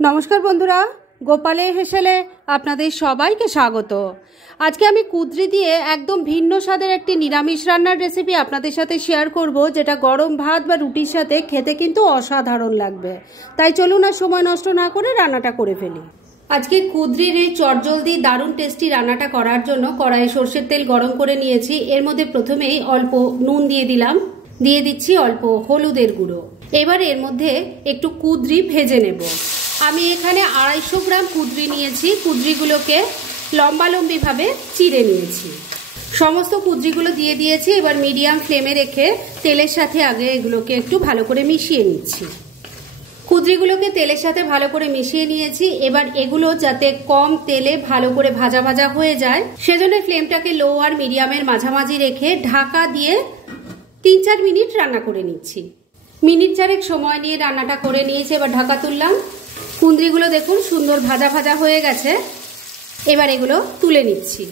নমস্কার বন্ধুরা, গোপালের হেসেলে আপনাদের সবাইকে স্বাগত। আজকে আমি কুঁদরি দিয়ে একদম ভিন্ন স্বাদের একটি নিরামিষ রান্নার রেসিপি আপনাদের সাথে শেয়ার করব, যেটা গরম ভাত বা রুটির সাথে খেতে কিন্তু অসাধারণ লাগবে। তাই চলুন আর সময় নষ্ট না করে রান্নাটা করে ফেলি। আজকে কুঁদরির এই চটজলদি দারুণ টেস্টি রান্নাটা করার জন্য কড়াইয়ে সর্ষের তেল গরম করে নিয়েছি। এর মধ্যে প্রথমেই অল্প নুন দিয়ে দিলাম, দিয়ে দিচ্ছি অল্প হলুদের গুঁড়ো। এবার এর মধ্যে একটু কুঁদরি ভেজে নেব। আমি এখানে 250 গ্রাম কুঁদরি নিয়েছি। কুঁদরিগুলোকে লম্বালম্বিভাবে চিড়ে নিয়েছি। সমস্ত কুঁদরিগুলো দিয়ে দিয়েছি। এবার মিডিয়াম ফ্লেমে রেখে তেলের সাথে আগে এগুলোকে একটু ভালো করে মিশিয়ে নিচ্ছি। কুঁদরিগুলোকে তেলের সাথে ভালো করে মিশিয়ে নিয়েছি। এবার এগুলো যাতে কম তেলে ভালো করে ভাজা ভাজা হয়ে যায়, সেজন্য ফ্লেমটাকে লো আর মিডিয়ামের মাঝামাঝি রেখে ঢাকা দিয়ে 3-4 মিনিট রান্না করে নিচ্ছি। মিনিট 4 সময় নিয়ে রান্নাটা করে নিয়েছি। এবার ঢাকা তুললাম। কুঁদরিগুলো দেখুন সুন্দর ভাজা ভাজা হয়ে গেছে। এবার এগুলো তুলে নিচ্ছি।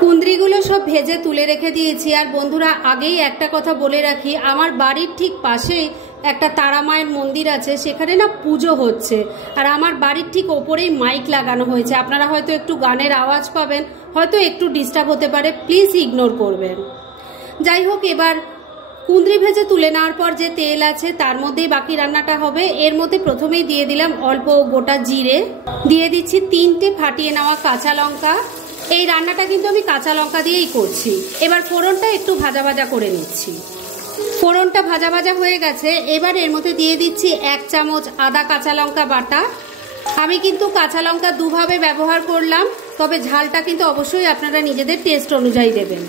কুঁদরিগুলো সব ভেজে তুলে রেখে দিয়েছি। আর বন্ধুরা, আগেই একটা কথা বলে রাখি, আমার বাড়ির ঠিক পাশেই একটা তারা মায়ের মন্দির আছে, সেখানে না পুজো হচ্ছে। আর আমার বাড়ির ঠিক ওপরেই মাইক লাগানো হয়েছে। আপনারা হয়তো একটু গানের আওয়াজ পাবেন, হয়তো একটু ডিস্টার্ব হতে পারে, প্লিজ ইগনোর করবেন। যাই হোক, এবার কুঁদরি ভেজে তুলে নেওয়ার পর যে তেল আছে তার মধ্যেই বাকি রান্নাটা হবে। এর মধ্যে প্রথমেই দিয়ে দিলাম অল্প গোটা জিরে, দিয়ে দিচ্ছি 3টে ফাটিয়ে নেওয়া কাঁচা লঙ্কা। এই রান্নাটা কিন্তু আমি কাঁচা লঙ্কা দিয়েই করছি। এবার ফোড়নটা একটু ভাজা ভাজা করে নিচ্ছি। ফোড়নটা ভাজা ভাজা হয়ে গেছে। এবার এর মধ্যে দিয়ে দিচ্ছি 1 চামচ আদা কাঁচা লঙ্কা বাটা। আমি কিন্তু কাঁচা লঙ্কা দুভাবে ব্যবহার করলাম, তবে ঝালটা কিন্তু অবশ্যই আপনারা নিজেদের টেস্ট অনুযায়ী দেবেন।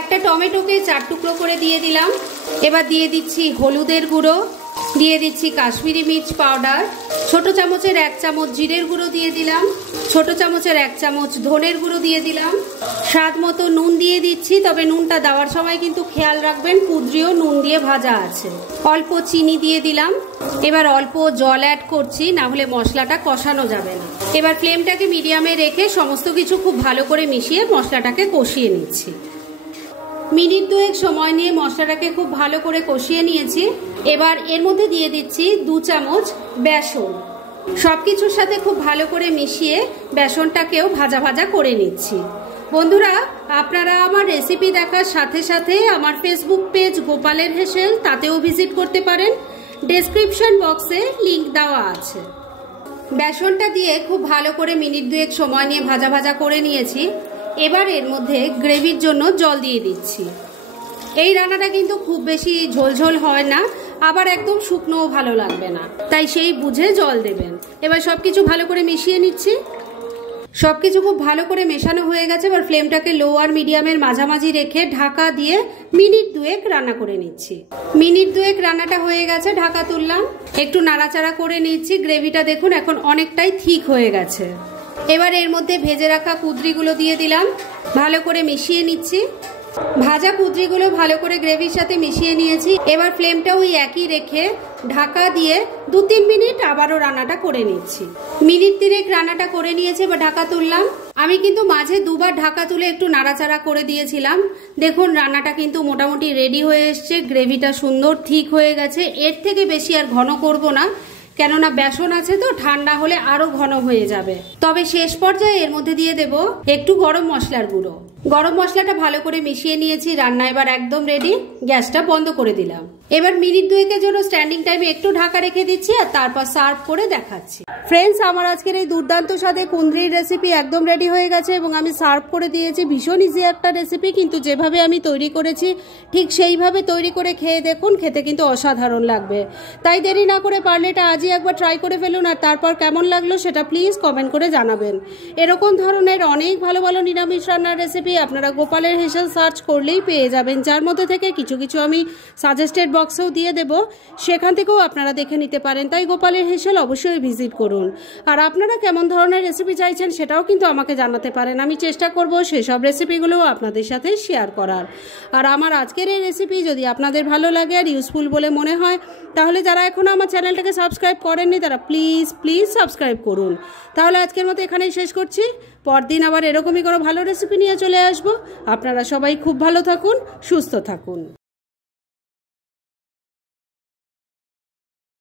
একটা টমেটোকে 4 টুকরো করে দিয়ে দিলাম। এবার দিয়ে দিচ্ছি হলুদের গুঁড়ো, দিয়ে দিচ্ছি কাশ্মীরি মির্চ পাউডার, ছোট চামচের 1 চামচ জিরের গুঁড়ো দিয়ে দিলাম, ছোট চামচের 1 চামচ ধনের গুঁড়ো দিয়ে দিলাম, স্বাদ মতো নুন দিয়ে দিচ্ছি। তবে নুনটা দেওয়ার সময় কিন্তু খেয়াল রাখবেন, কুঁদরিও নুন দিয়ে ভাজা আছে। অল্প চিনি দিয়ে দিলাম। এবার অল্প জল অ্যাড করছি, না হলে মশলাটা কষানো যাবে না। এবার ফ্লেমটাকে মিডিয়ামে রেখে সমস্ত কিছু খুব ভালো করে মিশিয়ে মশলাটাকে কষিয়ে নিচ্ছি। মিনিট 2 সময় নিয়ে মশলাটাকে খুব ভালো করে কষিয়ে নিয়েছি। এবার এর মধ্যে দিয়ে দিচ্ছি 2 চামচ বেসন। সবকিছুর সাথে খুব ভালো করে মিশিয়ে বেসনটাকেও ভাজা ভাজা করে নিচ্ছি। বন্ধুরা, আপনারা আমার রেসিপি দেখার সাথে সাথে আমার ফেসবুক পেজ গোপালের হেসেল, তাতেও ভিজিট করতে পারেন। ডেসক্রিপশন বক্সে লিংক দেওয়া আছে। বেসনটা দিয়ে খুব ভালো করে মিনিট 2 সময় নিয়ে ভাজা ভাজা করে নিয়েছি। এবার এর মধ্যে গ্রেভির জন্য জল দিয়ে দিচ্ছি। এই রান্নাটা কিন্তু খুব বেশি ঝোলঝোল হয় না, আবার একদম শুকনোও ভালো লাগবে না, তাই সেই বুঝে জল দেবেন। এবার সবকিছু ভালো করে মিশিয়ে নিচ্ছি। সবকিছু খুব ভালো করে মেশানো হয়ে গেছে। এবার ফ্লেমটাকে লো আর মিডিয়ামের মাঝামাঝি রেখে ঢাকা দিয়ে মিনিট 2 রান্না করে নিচ্ছি। মিনিট 2 রান্নাটা হয়ে গেছে, ঢাকা তুললাম। একটু নাড়াচাড়া করে নিচ্ছি। গ্রেভিটা দেখুন এখন অনেকটাই থিক হয়ে গেছে। এবার এর মধ্যে ভেজে রাখা কুঁদরিগুলো দিয়ে দিলাম, ভালো করে মিশিয়ে নিচ্ছি। ভাজা কুঁদরিগুলো ভালো করে গ্রেভির সাথে মিশিয়ে নিয়েছি। এবার ফ্লেমটা ওই একই রেখে ঢাকা দিয়ে 2-3 মিনিট আবারও রান্নাটা করে নিচ্ছি। মিনিট 3 রান্নাটা করে নিয়েছি। এবার ঢাকা তুললাম। আমি কিন্তু মাঝে 2 বার ঢাকা তুলে একটু নাড়াচাড়া করে দিয়েছিলাম। দেখুন রান্নাটা কিন্তু মোটামুটি রেডি হয়ে এসছে। গ্রেভিটা সুন্দর ঠিক হয়ে গেছে। এর থেকে বেশি আর ঘন করব না, কেননা বেসন আছে তো, ঠান্ডা হলে আরো ঘন হয়ে যাবে। তবে শেষ পর্যায়ে এর মধ্যে দিয়ে দেব একটু গরম মশলার গুঁড়ো। গরম মশলাটা ভালো করে মিশিয়ে নিয়েছি। রান্না এবার একদম রেডি। গ্যাসটা বন্ধ করে দিলাম। এবার মিনিট 2 জন্য স্ট্যান্ডিং টাইমে একটু ঢাকা রেখে দিচ্ছি, আর তারপর সার্ভ করে দেখাচ্ছি। ফ্রেন্ডস, আমার আজকের এই দুর্দান্ত স্বাদে কুঁদরির রেসিপি একদম রেডি হয়ে গেছে এবং আমি সার্ভ করে দিয়েছি। ভীষণ ইজি একটা রেসিপি, কিন্তু যেভাবে আমি তৈরি করেছি ঠিক সেইভাবে তৈরি করে খেয়ে দেখুন, খেতে কিন্তু অসাধারণ লাগবে। তাই দেরি না করে পারলে এটা আজই একবার ট্রাই করে ফেলুন, আর তারপর কেমন লাগলো সেটা প্লিজ কমেন্ট করে জানাবেন। এরকম ধরনের অনেক ভালো ভালো নিরামিষ রান্নার রেসিপি আপনারা গোপালের হেসেল সার্চ করলেই পেয়ে যাবেন, যার মধ্যে থেকে কিছু কিছু আমি সাজেস্টেড বক্সেও দিয়ে দেব, সেখান থেকেও আপনারা দেখে নিতে পারেন। তাই গোপালের হেসেল অবশ্যই ভিজিট করুন। আর আপনারা কেমন ধরনের রেসিপি চাইছেন সেটাও কিন্তু আমাকে জানাতে পারেন। আমি চেষ্টা করব সেসব রেসিপিগুলো আপনাদের সাথে শেয়ার করার। আর আমার আজকের এই রেসিপি যদি আপনাদের ভালো লাগে আর ইউজফুল বলে মনে হয়, তাহলে যারা এখনও আমার চ্যানেলটাকে সাবস্ক্রাইব করেননি তারা প্লিজ সাবস্ক্রাইব করুন। তাহলে আজকের মতো এখানেই শেষ করছি। পরদিন আবার এরকমই কোনো ভালো রেসিপি নিয়ে চলে আসবো। আপনারা সবাই খুব ভালো থাকুন, সুস্থ থাকুন।